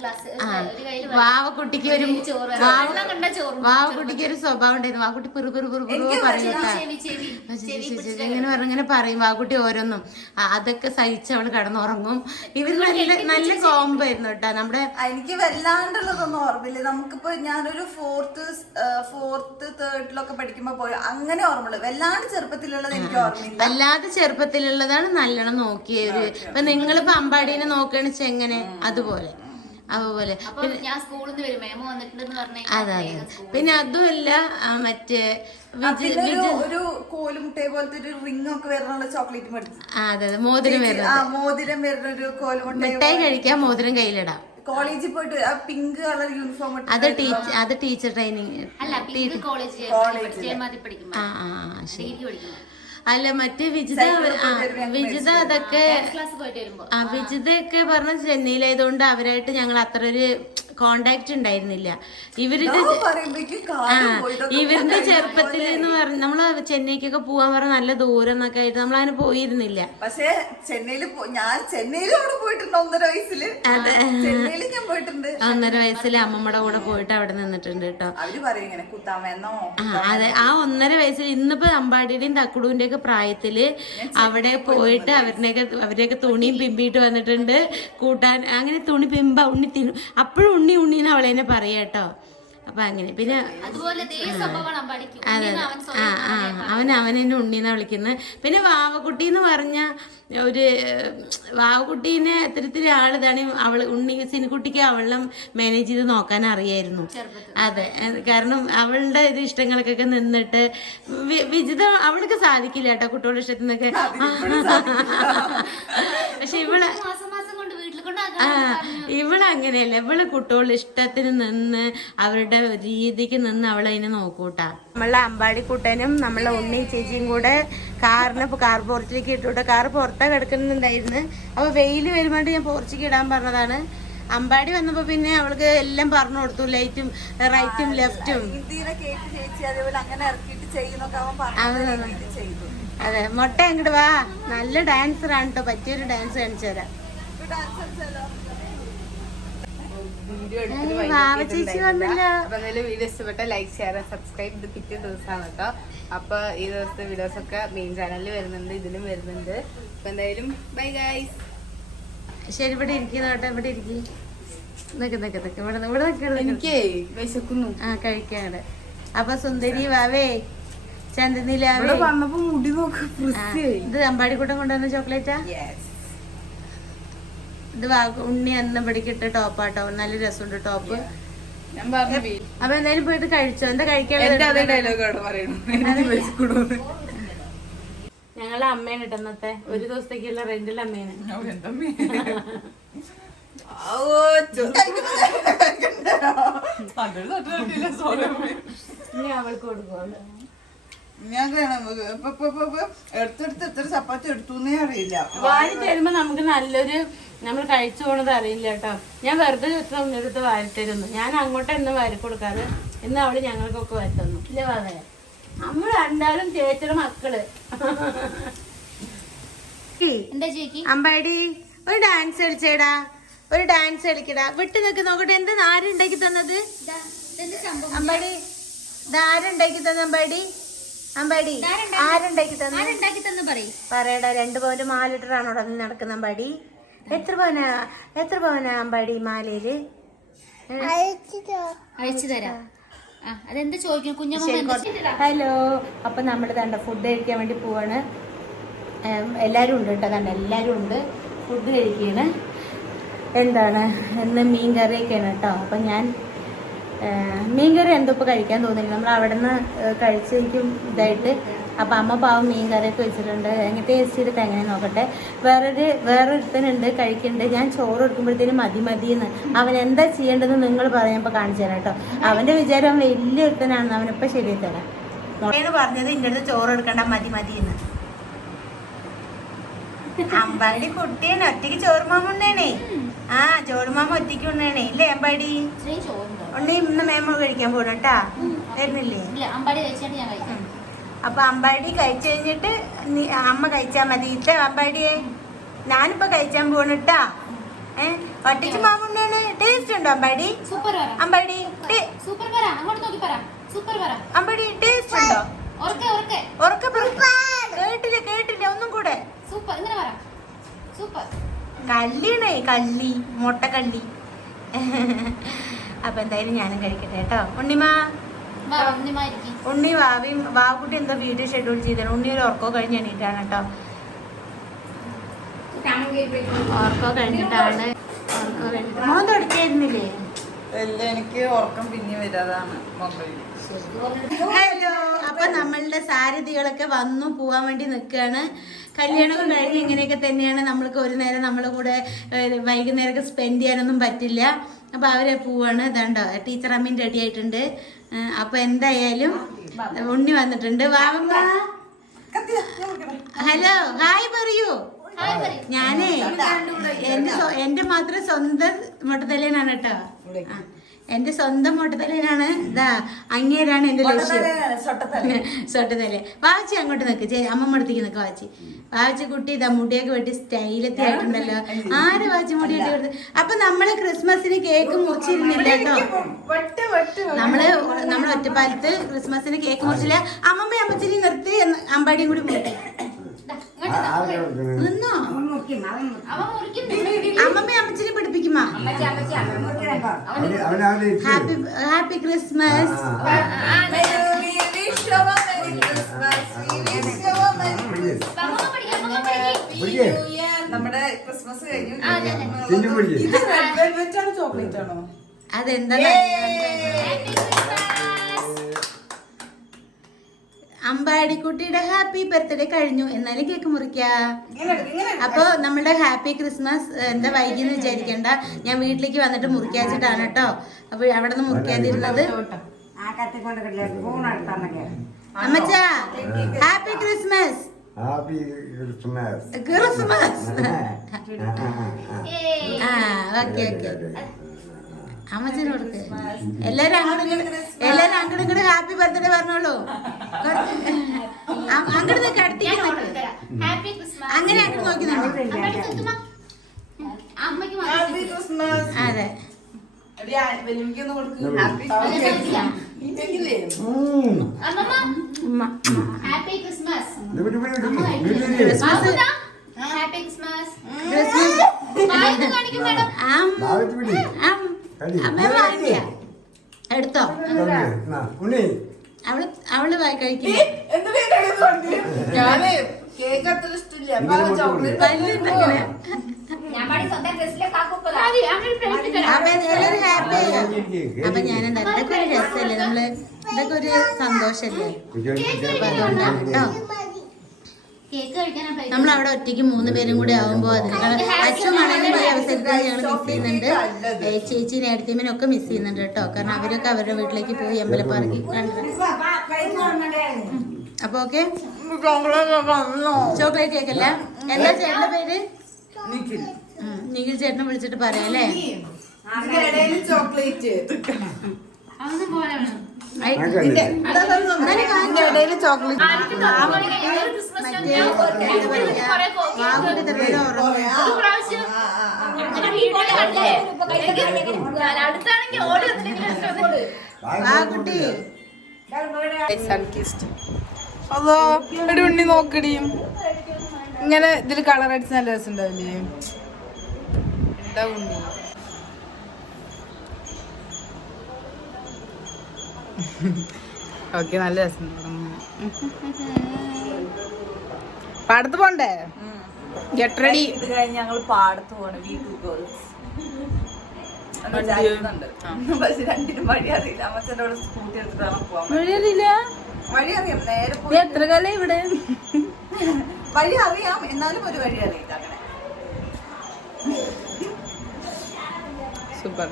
[SPEAKER 3] ഗ്ലാസ് ഒരു കയ്യിൽ
[SPEAKER 1] വാവക്കുട്ടിക്ക് ഒരു സ്വഭാവം ഉണ്ടായിരുന്നു. വാവുകുട്ടി പെറു പെറു പെറു പെറു പറയൂട്ടാ
[SPEAKER 3] ചെവി ചെവി ചെവി പിടിച്ചിട്ട്
[SPEAKER 1] ഇങ്ങനെ പറഞ്ഞു ഇങ്ങനെ പറയും. വാക്കുട്ടി ഓരോന്നും. അതൊക്കെ സഹിച്ച് അവൾ കിടന്നുറങ്ങും. ഇവർ നല്ല നല്ല കോമ്പായിരുന്നു ആയിരുന്നു കേട്ടാ. നമ്മുടെ
[SPEAKER 2] എനിക്ക് വല്ലാണ്ടുള്ളതൊന്നും ഓർമ്മയില്ല. നമുക്കിപ്പോ ഞാനൊരു ഫോർത്ത് ഫോർത്ത് തേർഡിലൊക്കെ പഠിക്കുമ്പോ പോയി അങ്ങനെ ഓർമ്മയുള്ളൂ. വല്ലാണ്ട് ചെറുപ്പത്തിലുള്ളത് എനിക്ക് ഓർമ്മയില്ല.
[SPEAKER 1] വല്ലാതെ ചെറുപ്പത്തിലുള്ളതാണ് നല്ലോണം നോക്കിയ ഒരു ഇപ്പൊ നിങ്ങളിപ്പോ അമ്പാടീനെ നോക്കുകയാണെന്ന് വെച്ചാൽ എങ്ങനെ? അതുപോലെ. അതുപോലെ.
[SPEAKER 3] ഞാൻ സ്കൂളിൽ നിന്ന് വരും. മേമ വന്നിട്ടുണ്ടെന്ന് പറഞ്ഞാൽ
[SPEAKER 1] അതെ അതെ. പിന്നെ അതുമല്ല മറ്റേ
[SPEAKER 2] ഒരു കോലുമുട്ടയെ പോലത്തെ ഒരു റിംഗ് ഒക്കെ വരുന്നുള്ള ചോക്ലേറ്റ് മേടിച്ചു.
[SPEAKER 1] ആ, അതെ അതെ. മോതിരം വരുന്നത്
[SPEAKER 2] ആ മോതിരം വരുന്ന ഒരു കോലുമുട്ട
[SPEAKER 1] മിഠായി കഴിക്കാൻ മോതിരം കയ്യിലിടാം.
[SPEAKER 2] കോളേജിൽ പോയിട്ട് ആ പിങ്ക് കളർ യൂണിഫോം
[SPEAKER 1] അത് ടീച്ചർ അത് ടീച്ചർ ട്രെയിനിങ്
[SPEAKER 3] അല്ല കോളേജ്
[SPEAKER 1] ആ ആ ആ, ശരി. അല്ല മറ്റേ വിജിത വിജിത അതൊക്കെ വിജിതയൊക്കെ പറഞ്ഞ ചെന്നൈയിലായതുകൊണ്ട് അവരായിട്ട് ഞങ്ങൾ അത്ര ഒരു കോണ്ടാക്ട് ഉണ്ടായിരുന്നില്ല. ഇവരുടെ ഇവരുടെ ചെറുപ്പത്തിൽ എന്ന് പറഞ്ഞ നമ്മൾ ചെന്നൈക്കൊക്കെ പോവാൻ പറഞ്ഞ നല്ല ദൂരം എന്നൊക്കെ ആയിട്ട് നമ്മൾ അങ്ങനെ പോയിരുന്നില്ല.
[SPEAKER 2] പക്ഷേ ചെന്നൈയിൽ ഞാൻ ചെന്നൈയിലും അവിടെ പോയിട്ടുണ്ട് ഒന്നര വയസ്സിൽ. ചെന്നൈയിൽ ഞാൻ പോയിട്ടുണ്ട്.
[SPEAKER 1] ഒന്നര വയസ്സിൽ അമ്മമ്മയുടെ കൂടെ പോയിട്ട് അവിടെ നിന്നിട്ടുണ്ട് കേട്ടോ.
[SPEAKER 2] അവർ പറയും ഇങ്ങനെ കുത്താമെന്നോ
[SPEAKER 1] അതെ. ആ ഒന്നര വയസ്സിൽ ഇന്നിപ്പോ അമ്പാടിയുടെയും തക്കുടുവിന്റെ ഒക്കെ പ്രായത്തിൽ അവിടെ പോയിട്ട് അവരുടെയൊക്കെ അവരെയൊക്കെ തുണിയും പിമ്പിയിട്ട് വന്നിട്ടുണ്ട്. കൂട്ടാൻ അങ്ങനെ തുണി പിമ്പ ഉണ്ണി തിന്നു. അപ്പോഴും ഉണ്ണി ഉണ്ണീന്ന് അവൾ തന്നെ പറയാട്ടോ അപ്പൊ അങ്ങനെ. പിന്നെ
[SPEAKER 3] അതുപോലെ അതേ
[SPEAKER 1] ആ ആ. അവൻ അവനെന്നെ ഉണ്ണീന്നാ വിളിക്കുന്നത് പിന്നെ വാവക്കുട്ടി എന്ന് പറഞ്ഞ ഒരു വാവക്കുട്ടീനെ ഇത്തിരി ആളിതാണ് അവൾ ഉണ്ണി സിനിക്കുട്ടിക്ക് അവളും മാനേജ് ചെയ്ത് നോക്കാൻ അറിയായിരുന്നു. അതെ കാരണം അവളുടെ ഇത് ഇഷ്ടങ്ങൾക്കൊക്കെ നിന്നിട്ട് വിജിത അവൾക്ക് സാധിക്കില്ല കേട്ടോ കുട്ടികളുടെ ഇഷ്ടത്തിൽ നിന്നൊക്കെ പക്ഷെ ഇവൾ
[SPEAKER 3] മാസം മാസം കൊണ്ട് വീട്ടിൽ കൊണ്ട്
[SPEAKER 1] ആ ഇവൾ അങ്ങനെയല്ല ഇവൾ കുട്ടികളുടെ ഇഷ്ടത്തിന് നിന്ന് അവരുടെ രീതിക്ക് നിന്ന് അവളതിനെ നോക്കൂട്ടാ. നമ്മളെ അമ്പാടി കുട്ടനും നമ്മളെ ഉണ്ണി ചേച്ചിയും കൂടെ കാറിന് കാർ പോർച്ചിലേക്ക് ഇട്ടുവിട്ട. കാർ പുറത്താ കിടക്കുന്നുണ്ടായിരുന്നു. അപ്പൊ വെയിൽ വരുമ്പോണ്ട് ഞാൻ പോർച്ചിക്ക് ഇടാൻ പറഞ്ഞതാണ്. അമ്പാടി വന്നപ്പോ പിന്നെ അവൾക്ക് എല്ലാം പറഞ്ഞു കൊടുത്തു. ലൈറ്റും റൈറ്റും ലെഫ്റ്റും. അതെ. മുട്ട അങ്ങോട്ട് വാ. നല്ല ഡാൻസർ ആണ് കേട്ടോ പറ്റിയൊരു ഡാൻസ് കാണിച്ചു തരാം.
[SPEAKER 4] വീഡിയോ ഇഷ്ടപ്പെട്ട ലൈക്ക് ഷെയർ സബ്സ്ക്രൈബ് ഇത് പിറ്റേ ദിവസമാണ് കേട്ടോ. അപ്പൊ ഈ ദിവസത്തെ വീഡിയോസ് ഒക്കെ മെയിൻ ചാനലിൽ വരുന്നുണ്ട് ഇതിലും വരുന്നുണ്ട്. അപ്പൊ എന്തായാലും ബൈ ഗൈസ്
[SPEAKER 1] ശരി ഇവിടെ ഇരിക്കുന്ന കേട്ടോ ഇവിടെ ഇരിക്കും. നിക്ക് നിക്ക് നിക്ക്. ഇവിടെ ഇവിടെ നിക്ക്
[SPEAKER 4] എനിക്ക് വിശക്കുന്നു.
[SPEAKER 1] ആ കഴിക്കാണ്. അപ്പൊ സുന്ദരി വാവേ ചന്ദനിലാവേ
[SPEAKER 4] വന്നപ്പോ മുടി നോക്ക്
[SPEAKER 1] ഇത് അമ്പാടിക്കൂട്ടം കൊണ്ടുവന്ന ചോക്ലേറ്റാ. ഇത് ഉണ്ണി അന്ന് പിടിക്കിട്ട് ടോപ്പാട്ടോ നല്ല രസമുണ്ട് ടോപ്പ്
[SPEAKER 4] ഞാൻ പറഞ്ഞു വീ-
[SPEAKER 1] അപ്പൊ എന്തായാലും പോയിട്ട് കഴിച്ചോ? എന്താ
[SPEAKER 4] കഴിക്കാൻ.
[SPEAKER 1] ഞങ്ങളെ അമ്മയാണ് ഇട്ടന്നത്തെ ഒരു ദിവസത്തേക്കുള്ള റെന്റിൽ അമ്മയാണ്. [laughs]
[SPEAKER 4] sorry.
[SPEAKER 1] ഇനി അവൾക്ക് കൊടുക്കുള്ളൂ
[SPEAKER 2] ഞാൻ എടുത്തെടുത്ത് എത്ര ചപ്പാത്തി എടുത്തുന്നേ അറിയില്ല.
[SPEAKER 1] വാരി തരുമ്പോ നമുക്ക് നല്ലൊരു നമ്മൾ കഴിച്ചു പോണത് അറിയില്ല കേട്ടോ. ഞാൻ വെറുതെ വെച്ച് ഒന്നെടുത്ത് വാരി തരുന്നു. ഞാൻ അങ്ങോട്ട് എന്നും വാരി കൊടുക്കാറ് ഇന്ന് അവൾ ഞങ്ങൾക്കൊക്കെ വാരി തന്നു. ഇല്ല വാവേ നമ്മൾ രണ്ടാലും ചേച്ചിയുടെ മക്കൾ.
[SPEAKER 3] എന്താ ചേച്ചി?
[SPEAKER 1] അമ്പാടി ഒരു ഡാൻസ് കളിച്ചേടാ. ഒരു ഡാൻസ് കളിക്കടാ. വിട്ടു നിൽക്ക് നോക്കട്ടെ. എന്താ ആരുണ്ടാക്കി തന്നത്? അമ്പാടി ഇതാരുണ്ടാക്കി തന്ന അമ്പാടി? അമ്പാടി ആരുണ്ടാക്കി തന്ന?
[SPEAKER 3] ആരുണ്ടാക്കി തന്നെ പറയും.
[SPEAKER 1] പറയടാ രണ്ട് പവന്റെ മാലിട്ടറാണ് ഇവിടെ നിന്ന് നടക്കുന്ന അമ്പാടി? എത്ര പവനാ എത്ര പവനാ അമ്പാടി മാലയിൽ?
[SPEAKER 3] അയച്ചു തരാം. അതെന്താ കുഞ്ഞമ്മ
[SPEAKER 1] ഹലോ അപ്പൊ നമ്മൾ തണ്ട ഫുഡ് കഴിക്കാൻ വേണ്ടി പോവാണ്. എല്ലാവരും എല്ലാരും ഉണ്ട് കേട്ടോ തണ്ട എല്ലാരും ഉണ്ട്. ഫുഡ് കഴിക്കാണ്
[SPEAKER 3] എന്താണ്? ഇന്ന് മീൻ കറിയൊക്കെയാണ് കേട്ടോ. അപ്പം ഞാൻ ആ, മീൻ എന്തോ ഇപ്പോൾ കഴിക്കാൻ തോന്നില്ല നമ്മൾ അവിടെ നിന്ന് കഴിച്ചിരിക്കും ഇതായിട്ട്. അപ്പം അമ്മ പാവം മീൻ കറിയൊക്കെ വെച്ചിട്ടുണ്ട്. എങ്ങനെ ടേസ്റ്റ് ചെയ്തിട്ട് എങ്ങനെ നോക്കട്ടെ. വേറൊരു വേറൊരുത്തനുണ്ട് കഴിക്കുന്നുണ്ട്. ഞാൻ ചോറ് എടുക്കുമ്പോഴത്തേനും മതി മതി എന്ന് അവൻ എന്താ ചെയ്യേണ്ടതെന്ന് നിങ്ങൾ പറയുമ്പോൾ കാണിച്ചു തരാം കേട്ടോ. അവന്റെ വിചാരം അവൻ വലിയ ഒരുത്തനാണെന്ന് അവനിപ്പോൾ ശരിയായി തരാം.
[SPEAKER 1] പറഞ്ഞത് ഇന്റെ അടുത്ത് ചോറ് എടുക്കണ്ട മതി മതി എന്ന് അമ്പാടി കുട്ടിയാണ്. ഒറ്റയ്ക്ക് ചോറുമാമ ഉണ്ണേണേ ആ ചോറുമാമ ഒറ്റയ്ക്ക് ഉണ്ണേണേ ഇല്ലേ അമ്പാടി?
[SPEAKER 3] ചോറുണ്ടോ
[SPEAKER 1] ഉണ്ണി ഇന്ന് മേമ കഴിക്കാൻ പോകണം കേട്ടാ വരുന്നില്ലേ? അപ്പൊ അമ്പാടി കഴിച്ചു കഴിഞ്ഞിട്ട് അമ്മ കഴിച്ചാ മതി. ഇട്ട അമ്പാടിയെ. ഞാനിപ്പോ കഴിച്ചാൻ പോണട്ടാ ഏ? വട്ടിച്ച് മാമുണ്ണാണ് ടേസ്റ്റ് ഉണ്ടോ അമ്പാടി? അമ്പാടി അമ്പാടി ടേസ്റ്റ് ഉണ്ടോ? കേട്ടില്ല കേട്ടില്ല. ഒന്നും കൂടെ.
[SPEAKER 3] സൂപ്പർ ഇങ്ങനെ പറ. [laughs]
[SPEAKER 1] അപ്പൊ എന്തായാലും ഞാനും കഴിക്കട്ടെ കേട്ടോ. ഉണ്ണിമ. ഉണ്ണി വാവിയും വാവുകുട്ടി എന്തോ വീഡിയോ ഷെഡ്യൂൾ ചെയ്തത് ഉണ്ണി ഒരു ഓർക്കോ കഴിഞ്ഞ് എണീറ്റാണ് കേട്ടോ. ഓർക്കോ കഴിഞ്ഞിട്ടാണ്. ഓർക്കോ കഴിഞ്ഞിട്ട്. മോൻ തുടച്ചായിരുന്നില്ലേ
[SPEAKER 2] എനിക്ക് ഉറക്കം പിന്നെ വരാതാണ്
[SPEAKER 1] ഹലോ അപ്പൊ നമ്മളുടെ സാരഥികളൊക്കെ വന്നു പോവാൻ വേണ്ടി നിൽക്കുകയാണ് കല്യാണമൊക്കെ കഴിഞ്ഞ് ഇങ്ങനെയൊക്കെ തന്നെയാണ് നമ്മൾക്ക് ഒരു നേരം നമ്മളെ കൂടെ വൈകുന്നേരമൊക്കെ സ്പെൻഡ് ചെയ്യാനൊന്നും പറ്റില്ല. അപ്പൊ അവരെ പോവാണ്. ഇതാണ്ടോ ടീച്ചർ അമ്മീൻ റെഡി ആയിട്ടുണ്ട്. അപ്പൊ എന്തായാലും ഉണ്ണി വന്നിട്ടുണ്ട്. ഹലോ ഹായ് പറയൂ. ഞാനേ എന്റെ എന്റെ മാത്രം സ്വന്തം മുട്ടത്തലേനാണ് കേട്ടോ. എന്റെ സ്വന്തം മുട്ടത്തലേനാണ് ഇതാ അങ്ങേരാണ് എന്റെ ലക്ഷ്യം. സൊട്ടത്തല്ലേ [laughs] വാച്ചി അങ്ങോട്ട് നിൽക്ക് അമ്മ മുടത്തേക്ക് നിക്ക് നിൽക്ക് വാച്ചി വാച്ചി കുട്ടി ഇതാ മുടിയൊക്കെ വെട്ടി സ്റ്റൈലത്തി ആയിട്ടുണ്ടല്ലോ. ആര് വാച്ചി മുടി വെട്ടി കൊടുത്ത്? അപ്പൊ നമ്മൾ ക്രിസ്മസിന് കേക്ക് മുറിച്ചിരുന്നില്ല കേട്ടോ. നമ്മൾ നമ്മൾ ഒറ്റപ്പാലത്ത് ക്രിസ്മസിന് കേക്ക് മുറിച്ചില്ല. അമ്മമ്മ അമ്മച്ചിരി നിർത്തി അമ്പാടിയും കൂടി മുറിക്കും.
[SPEAKER 3] മുറിക്കുന്നുണ്ട്
[SPEAKER 1] അമ്മമ്മ അമ്മച്ചിനെ പിടിപ്പിക്കുമാ ഹാപ്പി ഹാപ്പി ക്രിസ്മസ്
[SPEAKER 2] നമ്മുടെ ക്രിസ്മസ് കഴിഞ്ഞു. ചോക്ലേറ്റ് ആണോ?
[SPEAKER 1] അതെന്താ? അമ്പാടിക്കുട്ടിയുടെ ഹാപ്പി ബർത്ത്ഡേ കഴിഞ്ഞു. എന്നാലും കേക്ക് മുറിക്ക. അപ്പൊ നമ്മുടെ ഹാപ്പി ക്രിസ്മസ് എന്താ വൈകിന്ന് വിചാരിക്കണ്ട. ഞാൻ വീട്ടിലേക്ക് വന്നിട്ട് മുറിക്കാച്ചിട്ടാണ് കേട്ടോ. അപ്പൊ അവിടെ നിന്ന് മുറിക്കാതിരുന്നത്. അമ്മച്ചാ happy Christmas.
[SPEAKER 5] Happy Christmas.
[SPEAKER 1] Christmas. ആ ഓക്കെ ഓക്കെ. അമ്മച്ചന് കൊടുക്ക് എല്ലാരും അങ്ങോട്ട് എല്ലാരും അങ്ങോട്ട് ഇങ്ങോട്ട് ഹാപ്പി ബർത്ത്ഡേ പറഞ്ഞോളൂ. അങ്ങോട്ട് നിൽക്ക് അടുത്തേക്ക് നിൽക്ക്
[SPEAKER 3] ഹാപ്പി ക്രിസ്മസ്
[SPEAKER 1] അങ്ങനെ അങ്ങോട്ട് നോക്കി അതെ.
[SPEAKER 3] Happy Christmas
[SPEAKER 1] Christmas
[SPEAKER 3] happy Christmas
[SPEAKER 1] എടുത്തോ?
[SPEAKER 5] ഉണ്ണി.
[SPEAKER 1] അവൾ അവൾ
[SPEAKER 2] ഞാൻ കേക്ക് അത്ര ഇഷ്ടമില്ല. അപ്പൊ
[SPEAKER 3] ഞാൻ
[SPEAKER 1] എന്താ ഇതൊക്കെ ഒരു രസമല്ലേ? നമ്മൾ ഇതൊക്കെ ഒരു സന്തോഷല്ലേ അപ്പൊ അതുകൊണ്ടാണ് കേട്ടോ നമ്മൾ അവിടെ ഒറ്റയ്ക്ക് മൂന്ന് പേരും കൂടി ആവുമ്പോൾ അത് അച്ഛൻ ആണെങ്കിലും ഈ അവസരത്തിൽ ഞങ്ങൾ മിസ് ചെയ്യുന്നുണ്ട്. ചേച്ചി നേരത്തെമിനും ഒക്കെ മിസ് ചെയ്യുന്നുണ്ട് കേട്ടോ. കാരണം അവരൊക്കെ അവരുടെ വീട്ടിലേക്ക് പോയി അമ്പലപ്പാറക്ക് അപ്പൊ ഓക്കെ ചോക്ലേറ്റ് കേക്ക് അല്ല? എന്താ ചേട്ടന്റെ പേര്? നിഖിൽ. ചേട്ടനെ വിളിച്ചിട്ട് പറയാം അല്ലേ?
[SPEAKER 2] ചോക്ലേറ്റ് ഇടയിൽ ചോക്ലേറ്റ്.
[SPEAKER 4] അതോ എടി ഉണ്ണി നോക്കടി. ഇങ്ങനെ ഇതിൽ കളർ അടിച്ച് നല്ല രസം ഉണ്ടാവില്ലേ എന്താ ഓക്കെ നല്ല രസം. പാടത്ത് പോണ്ടേ? ഗെറ്റ് റെഡി
[SPEAKER 2] ഇത് കഴിഞ്ഞ് ഞങ്ങൾ പാടത്ത് പോണ് വീട്ടു ഗേൾസ് എന്ന് വിചാരിക്കുന്നുണ്ട്. പക്ഷെ രണ്ടിനും വഴി അറിയില്ല. അമ്മച്ചന്റെ കൂടെ സ്കൂട്ടി വഴി അറിയാം. നേരെ പോയി
[SPEAKER 1] എത്ര കാലം ഇവിടെ?
[SPEAKER 2] വഴി അറിയാം. എന്നാലും ഒരു വഴി അറിയില്ല അങ്ങനെ.
[SPEAKER 4] സൂപ്പർ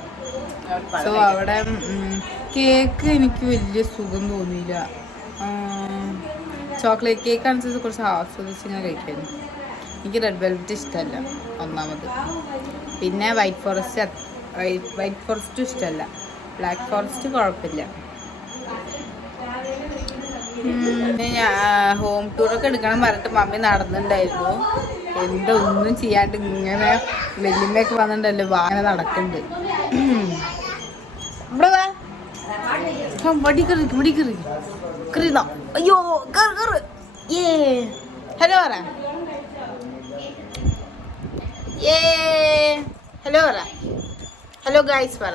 [SPEAKER 4] സോ അവിടെ കേക്ക് എനിക്ക് വലിയ സുഖം തോന്നിയില്ല. ചോക്ലേറ്റ് കേക്ക് അനുസരിച്ച് കുറച്ച് ആസ്വദിച്ച് ഞാൻ കഴിക്കായിരുന്നു എനിക്ക് റെഡ് വെൽവെറ്റ് ഇഷ്ടമല്ല ഒന്നാമത്. പിന്നെ വൈറ്റ് ഫോറസ്റ്റ് വൈറ്റ് ഫോറസ്റ്റും ഇഷ്ടമല്ല ബ്ലാക്ക് ഫോറസ്റ്റ് കുഴപ്പമില്ല. പിന്നെ ഞാൻ ഹോം ടൂറൊക്കെ എടുക്കണം പറഞ്ഞിട്ട് മമ്മി നടന്നിട്ടുണ്ടായിരുന്നു. എന്താ ഒന്നും ചെയ്യാണ്ട് ഇങ്ങനെ വെല്ലുമ്മയൊക്കെ വന്നിട്ടുണ്ടല്ലോ വാങ്ങനെ നടക്കുന്നുണ്ട് വടി കറി കറിതാ ഹലോ പറ. ഹലോ പറ. ഹലോ ഗായ്സ് പറ.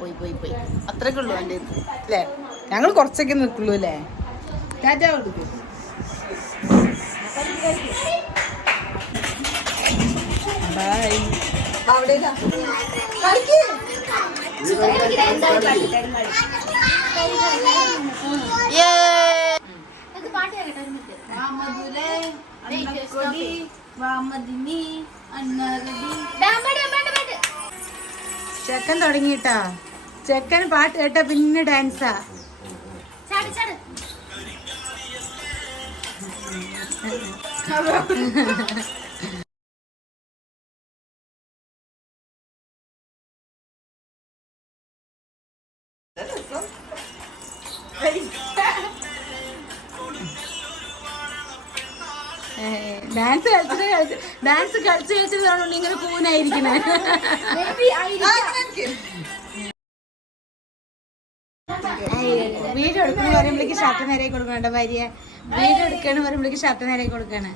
[SPEAKER 4] പോയി പോയി പോയി. അത്രയൊക്കെ ഉള്ളൂ എന്റെ അല്ലേ? ഞങ്ങൾ കുറച്ചൊക്കെ നിൽക്കുള്ളൂ അല്ലേ? കൊടുക്കും. ബൈ ചെക്കൻ തുടങ്ങിട്ടാ ചെക്കൻ പാട്ട് കേട്ട പിന്നെ ഡാൻസാ ഡാൻസ് കളിച്ചിട്ട് കളിച്ച് ഡാൻസ് കളിച്ച് കളിച്ചതാണ് ഇങ്ങനെ കൂനായിരിക്കണേ വീട് എടുക്കണ പറയുമ്പോഴേക്ക് ഷർട്ട് നേരെ കൊടുക്കണ ഭാര്യ? വീട് എടുക്കണ പറയുമ്പോഴേക്ക് ഷർട്ട് നേരെ കൊടുക്കണ.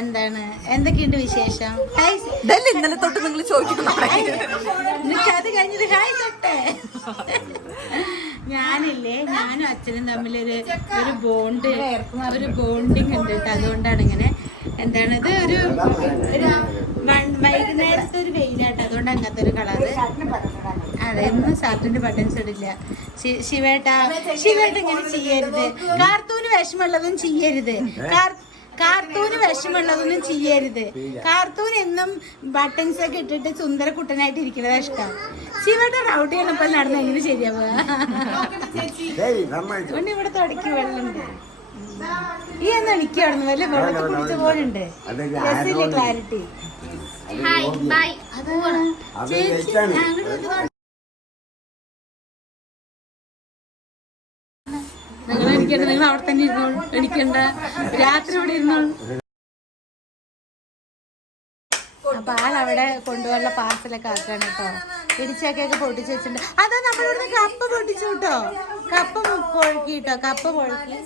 [SPEAKER 4] എന്താണ്? എന്തൊക്കെയുണ്ട് വിശേഷം?
[SPEAKER 2] ഇന്നലെ തൊട്ട് നിങ്ങൾ ചോദിക്കുന്നു
[SPEAKER 1] അത് കഴിഞ്ഞത് ഹായ് തൊട്ടേ. ഞാനില്ലേ ഞാനും അച്ഛനും തമ്മിലൊരു ഒരു ബോണ്ട് ഒരു ബോണ്ടിങ് ഉണ്ട് അതുകൊണ്ടാണ് ഇങ്ങനെ എന്താണ് ഇത് ഒരു വൈകുന്നേരത്തെ ഒരു വെയിലാട്ടോ. അതുകൊണ്ട് അങ്ങനത്തെ ഒരു കളർ. അതെ ഇന്ന് ഷർട്ടിന്റെ ബട്ടൺസ് ഇടില്ല. ശിവേട്ടാ ശിവേട്ട ഇങ്ങനെ ചെയ്യരുത്. കാർത്തൂന് വിഷമുള്ളതും ചെയ്യരുത്. കാർ കാർത്തൂന് വിഷമുള്ളതൊന്നും ചെയ്യരുത്. കാർത്തൂൻ എന്നും ബട്ടൺസ് ഒക്കെ ഇട്ടിട്ട് സുന്ദര കുട്ടനായിട്ട് ഇരിക്കുന്നതാ ഇഷ്ടം. ശിവേട്ട റൗട്ട് ചെയ്യണപ്പോൾ നടന്ന് എങ്ങനെ ശരിയാവുക ഇവിടെ തുടക്കി വെള്ളമുണ്ട് ഈ എന്ന് എനിക്ക് അവിടെ വല്ല വെള്ളത്തിൽ കുടിച്ച പോലെ ഉണ്ട് ക്ലാരിറ്റി. നിങ്ങൾ എനിക്കണ്ട നിങ്ങൾ അവിടെ തന്നെ ഇരുന്നോളൂ. എനിക്കണ്ട രാത്രി ഇവിടെ ഇരുന്നോളൂ. അപ്പൊ ആളവിടെ കൊണ്ടുപോകാനുള്ള പാർസലൊക്കെ ആക്കാണ് കേട്ടോ. ഇടിച്ചൊക്കെ പൊട്ടിച്ച് വെച്ചിട്ടുണ്ട്. അതാ നമ്മളിവിടെ കപ്പ പൊട്ടിച്ചു കേട്ടോ. കപ്പ പൊഴുക്കി കേട്ടോ കപ്പ പൊഴുക്കി.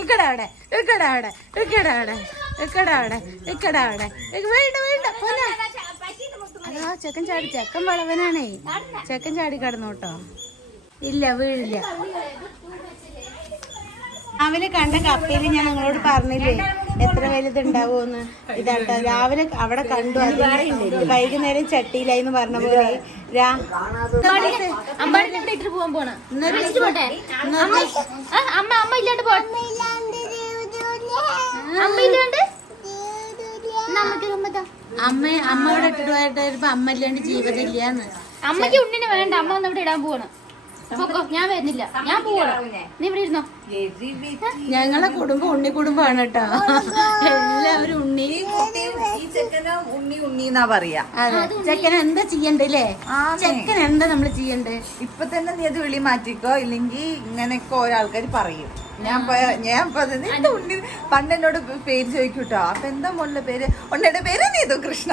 [SPEAKER 1] ഇക്കട അവിടെ ഇക്കട അവിടെ ഇക്കട അവിടെ ഇക്കട അവിടെ ഇക്കട അവിടെ. വേണ്ട വേണ്ട. അതാ ചെക്കൻ ചാടി ചെക്കൻ വളവനാണേ. ചെക്കൻ ചാടി കിടന്നു കേട്ടോ. ഇല്ല വീഴില്ല. രാവിലെ കണ്ട കപ്പയിൽ ഞാൻ നിങ്ങളോട് പറഞ്ഞില്ലേ എത്ര വലുതുണ്ടാവുമെന്ന് ഇതാട്ടോ. രാവിലെ അവിടെ കണ്ടു. അത് വൈകുന്നേരം ചട്ടിയിലായി എന്ന് പറഞ്ഞ പോലെ
[SPEAKER 6] അമ്മ അമ്മ
[SPEAKER 1] ഇവിടെ ഇട്ടിട്ട് പോയിട്ട് വരുമ്പോ അമ്മ ഇല്ലാണ്ട് ജീവിതം ഇല്ലാന്ന്
[SPEAKER 6] അമ്മയ്ക്ക് ഉണ്ണിനെ വേണ്ട. അമ്മ ഒന്നിവിടെ ഇടാൻ പോവാണ്. ഞാൻ വരുന്നില്ല. ഞാൻ പോവാണ് നീ ഇവിടെ ഇരുന്നോ.
[SPEAKER 1] ഞങ്ങളെ കുടുംബം ഉണ്ണി കുടുംബമാണ് കേട്ടോ. എല്ലാവരും ഉണ്ണി.
[SPEAKER 2] ഉണ്ണി ഉണ്ണി എന്നാ പറയാ.
[SPEAKER 1] ചെക്കൻ എന്താ ചെയ്യണ്ടല്ലേ. ചെക്കൻ എന്താ നമ്മൾ ചെയ്യണ്ടേ?
[SPEAKER 2] ഇപ്പൊ തന്നെ നീ അത് വിളി മാറ്റിക്കോ. ഇല്ലെങ്കിൽ ഇങ്ങനെയൊക്കെ ഒരാൾക്കാർ പറയും. ഞാൻ ഞാൻ പറഞ്ഞത് ഉണ്ണി? പണ്ട് എന്നോട് പേര് ചോദിക്കൂട്ടോ. അപ്പൊ എന്താ മോളുടെ പേര്? ഉണ്ണിയുടെ പേര് നീതു കൃഷ്ണ.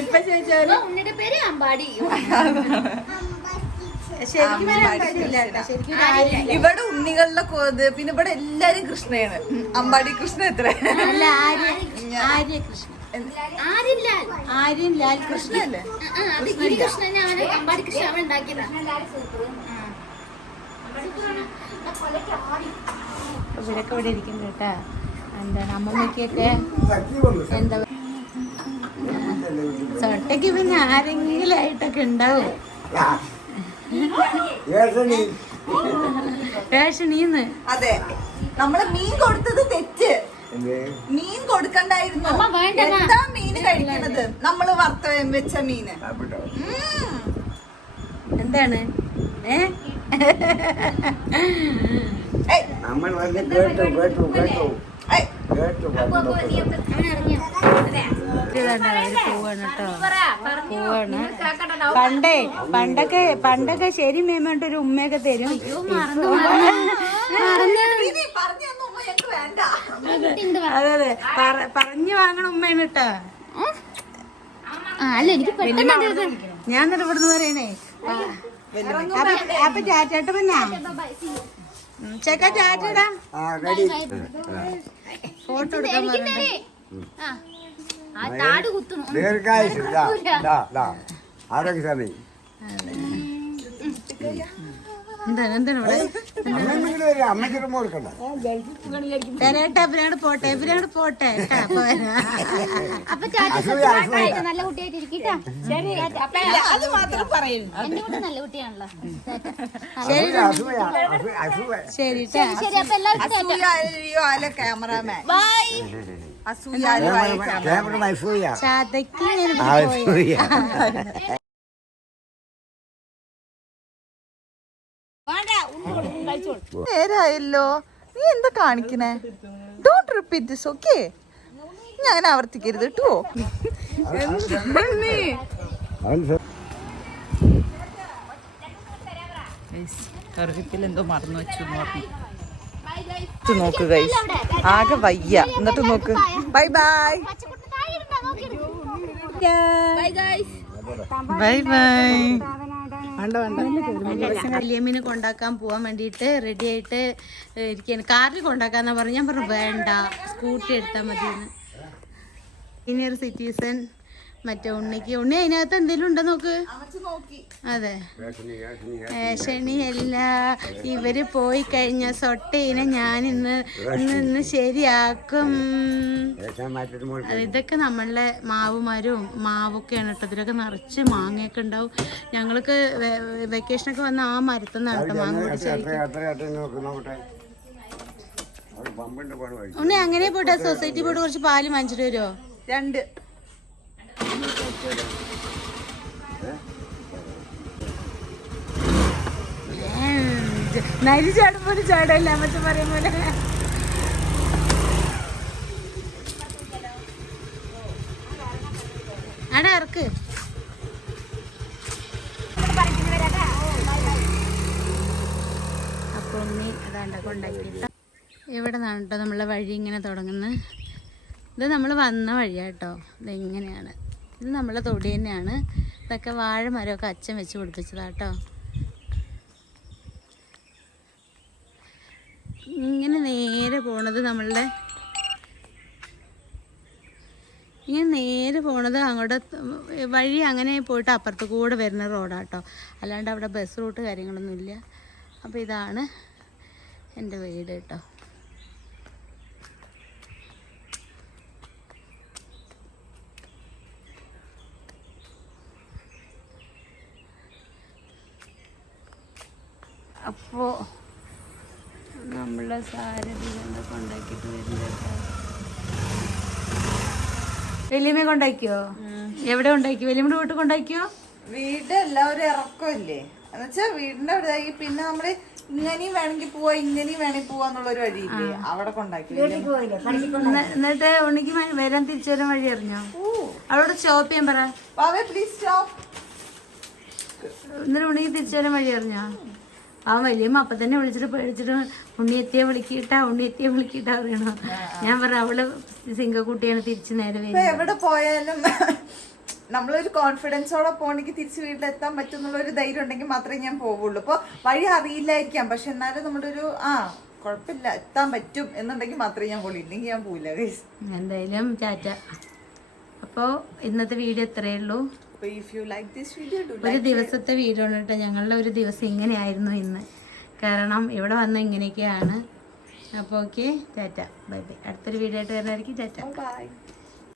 [SPEAKER 1] ഇപ്പൊ ചോദിച്ചാലും
[SPEAKER 6] ഉണ്ണിയുടെ പേര് അമ്പാടി. [laughs]
[SPEAKER 2] ഇവിടെ ഉണ്ണികളുടെ കോത് പിന്നെ ഇവിടെ എല്ലാരും കൃഷ്ണയാണ്. അമ്പാടി കൃഷ്ണ എത്ര? കൃഷ്ണല്ലേ
[SPEAKER 1] ഇവരൊക്കെ ഇവിടെ ഇരിക്കും കേട്ടാ. എന്താണ് അമ്മമ്മയ്ക്കൊക്കെ എന്താ? സൊട്ടയ്ക്ക് പിന്നെ ആരെങ്കിലും ആയിട്ടൊക്കെ ഉണ്ടാവും
[SPEAKER 5] ഏഷണി
[SPEAKER 1] റേഷണീന്ന്
[SPEAKER 2] അതെ. നമ്മൾ മീൻ കൊടുത്തത് തെറ്റ്. മീൻ കൊടുക്കണ്ടായിരുന്നു.
[SPEAKER 6] അമ്മ വേണ്ട, അമ്മ.
[SPEAKER 2] എന്താ മീന് കഴിക്കണത്? നമ്മൾ വറുത്ത വെച്ച മീന്.
[SPEAKER 1] എന്താണ്? ഏ?
[SPEAKER 5] നമ്മൾ കേട്ടു കേട്ടു കേട്ടു. കേട്ടു
[SPEAKER 1] പോവാണ് കേട്ടോ പോവാണ് പണ്ടേ പണ്ടൊക്കെ പണ്ടൊക്കെ ശരി മേമോണ്ട് ഒരു ഉമ്മയൊക്കെ തരും. അതെ അതെ. പറഞ്ഞു വാങ്ങണ ഉമ്മയാണ് കേട്ടോ
[SPEAKER 6] ആ അല്ല എനിക്ക് പെട്ടെന്ന്
[SPEAKER 1] ഞാൻ എന്നിട്ട് ഇവിടുന്ന് പറയണേ. ആ. അപ്പൊ ചാറ്റാട്ട് പിന്നെ ചേക്കാ ചാറ്റടാ.
[SPEAKER 5] ആ റെഡി.
[SPEAKER 1] ഫോട്ടോ എടുക്കാൻ പറഞ്ഞു
[SPEAKER 6] ആ ആ താട് കുത്തുന്നു
[SPEAKER 5] ദീർഘായുസ്. ആരോഗ്യ
[SPEAKER 1] എന്താണ് പോട്ടെ പോട്ടെ.
[SPEAKER 6] നല്ല കുട്ടിയാണല്ലോ.
[SPEAKER 1] ശരി.
[SPEAKER 6] ശരി. അപ്പൊ എല്ലാവർക്കും
[SPEAKER 2] അസൂയോ അല്ല ക്യാമറാമാൻ?
[SPEAKER 5] ക്യാമറ അസൂയ. അസൂയ.
[SPEAKER 2] നേരായല്ലോ. നീ എന്താ കാണിക്കണേ? ഡോണ്ട് റിപ്പീറ്റ് ദിസ് ഓക്കെ ഞാൻ ആവർത്തിക്കരുത് കേട്ടോ. എന്തോ മറന്നു വെച്ചു ഇത് നോക്ക് ഗൈസ് ആകെ വയ്യ. എന്നിട്ട് നോക്ക്. ബൈ ബൈ ബൈ ബൈ
[SPEAKER 1] വല്യമ്മീനെ കൊണ്ടാക്കാൻ പോവാൻ വേണ്ടിയിട്ട് റെഡി ആയിട്ട് ഇരിക്കുകയാണ് കാറിൽ കൊണ്ടാക്കാന്നാ പറഞ്ഞു. ഞാൻ പറഞ്ഞു വേണ്ട. സ്കൂട്ടി എടുത്താൽ മതി സീനിയർ സിറ്റിസൺ മറ്റേ ഉണ്ണിക്ക്. ഉണ്ണി അതിനകത്ത് എന്തെങ്കിലും ഉണ്ടോ നോക്ക്? അതെ. ശനി അല്ല. ഇവർ പോയി കഴിഞ്ഞ സൊട്ടയിനെ ഞാൻ ഇന്ന് ഇന്ന് ഇന്ന് ശരിയാക്കും. ഇതൊക്കെ നമ്മളുടെ മാവുമാരും മാവൊക്കെയാണ് കേട്ടോ. ഇതിലൊക്കെ നിറച്ച് മാങ്ങയൊക്കെ ഉണ്ടാവും. ഞങ്ങൾക്ക് വെക്കേഷനൊക്കെ വന്ന ആ മരത്തുനിന്നാണ് കേട്ടോ മാങ്ങ ഉണ്ണി അങ്ങനെ പോട്ടെ സൊസൈറ്റി പോയിട്ട് കുറച്ച് പാൽ വാങ്ങിച്ചിട്ട് വരുമോ
[SPEAKER 2] രണ്ട്.
[SPEAKER 1] നരി ചാടുമ്പോൾ ചാടല്ല? അമ്മച്ച പറയും പോലെ. അടാ ഇറക്ക്. ഇവിടെ നിന്നാണ് കേട്ടോ നമ്മളെ വഴി ഇങ്ങനെ തുടങ്ങുന്നത്. ഇത് നമ്മൾ വന്ന വഴിയാട്ടോ ഇതെങ്ങനെയാണ് ഇത് നമ്മളെ തൊടി തന്നെയാണ്. ഇതൊക്കെ വാഴ മരമൊക്കെ അച്ഛൻ വെച്ച് പിടിപ്പിച്ചതാട്ടോ. ഇങ്ങനെ നേരെ പോണത് നമ്മളുടെ ഇങ്ങനെ നേരെ പോണത് അങ്ങോട്ട് വഴി അങ്ങനെ പോയിട്ട് അപ്പുറത്ത് കൂടെ വരുന്ന റോഡാട്ടോ. അല്ലാണ്ട് അവിടെ ബസ് റൂട്ട് കാര്യങ്ങളൊന്നുമില്ല. അപ്പോൾ ഇതാണ് എന്റെ വീട് കേട്ടോ. അപ്പോൾ നമ്മളെ സാരഥി കൊണ്ട് കൊണ്ടാക്കിയിട്ട് വരുന്നുണ്ട് വലിയമ്മ കൊണ്ടാക്കിയോ? എവിടെ കൊണ്ടാക്കി? വലിയമ്മയുടെ വീട്ടിൽ കൊണ്ടാക്കിയോ?
[SPEAKER 2] വീട് എല്ലാവരും ഇറക്കമില്ലേ? എന്നുവെച്ചാ വീടിന്റെ അവിടെ പിന്നെ നമ്മൾ ഇങ്ങനെയും വേണമെങ്കിൽ പോവാ ഇങ്ങനെയും വേണമെങ്കിൽ പോവാന്നുള്ള ഒരു വഴിയില്ലേ? അവിടെ കൊണ്ടാക്കി
[SPEAKER 1] എന്നി- എന്നിട്ട് ഉണ്ണിക്ക് വരാൻ തിരിച്ചു വരാൻ വഴി അറിഞ്ഞോ? അവിടെ സ്റ്റോപ്പ് ചെയ്യാൻ പറ.
[SPEAKER 2] പാവേ പ്ലീസ് സ്റ്റോപ്പ്
[SPEAKER 1] എന്നിട്ട് ഉണ്ണിക്ക് തിരിച്ചു വരാൻ വഴി അറിഞ്ഞോ? ആ വലിയമ്മ അപ്പൊ തന്നെ വിളിച്ചിട്ട് പേടിച്ചിട്ട് ഉണ്ണിയെത്തിയെ വിളിക്കിട്ടാ ഉണ്ണിയെത്തിയെ വിളിക്കിട്ടാ പറയണോ ഞാൻ പറഞ്ഞ അവൾ സിംഗക്കുട്ടിയാണ് തിരിച്ചു നേരെ
[SPEAKER 2] എവിടെ പോയാലും നമ്മളൊരു കോൺഫിഡൻസോടെ പോണെങ്കിൽ തിരിച്ച് വീട്ടിലെത്താൻ പറ്റും എന്നുള്ള ഒരു ധൈര്യം ഉണ്ടെങ്കിൽ മാത്രമേ ഞാൻ പോവുള്ളൂ. ഇപ്പൊ വഴി അറിയില്ലായിരിക്കാം പക്ഷെ എന്നാലും നമ്മുടെ ഒരു ആ കുഴപ്പമില്ല എത്താൻ പറ്റും എന്നുണ്ടെങ്കിൽ മാത്രമേ ഞാൻ പോളൂ ഇല്ലെങ്കിൽ ഞാൻ പോവില്ല.
[SPEAKER 1] എന്തായാലും ചാറ്റ അപ്പോൾ ഇന്നത്തെ വീഡിയോ ഇത്രയേ ഉള്ളൂ. ഒരു ദിവസത്തെ വീഡിയോ കേട്ടോ ഞങ്ങളുടെ ഒരു ദിവസം ഇങ്ങനെയായിരുന്നു ഇന്ന്. കാരണം ഇവിടെ വന്ന ഇങ്ങനെയൊക്കെയാണ്. അപ്പോൾ ഓക്കെ ടാറ്റ. Bye bye. അടുത്തൊരു വീഡിയോ ആയിട്ട് വരുന്നതായിരിക്കും. ടാറ്റ.
[SPEAKER 2] ബൈ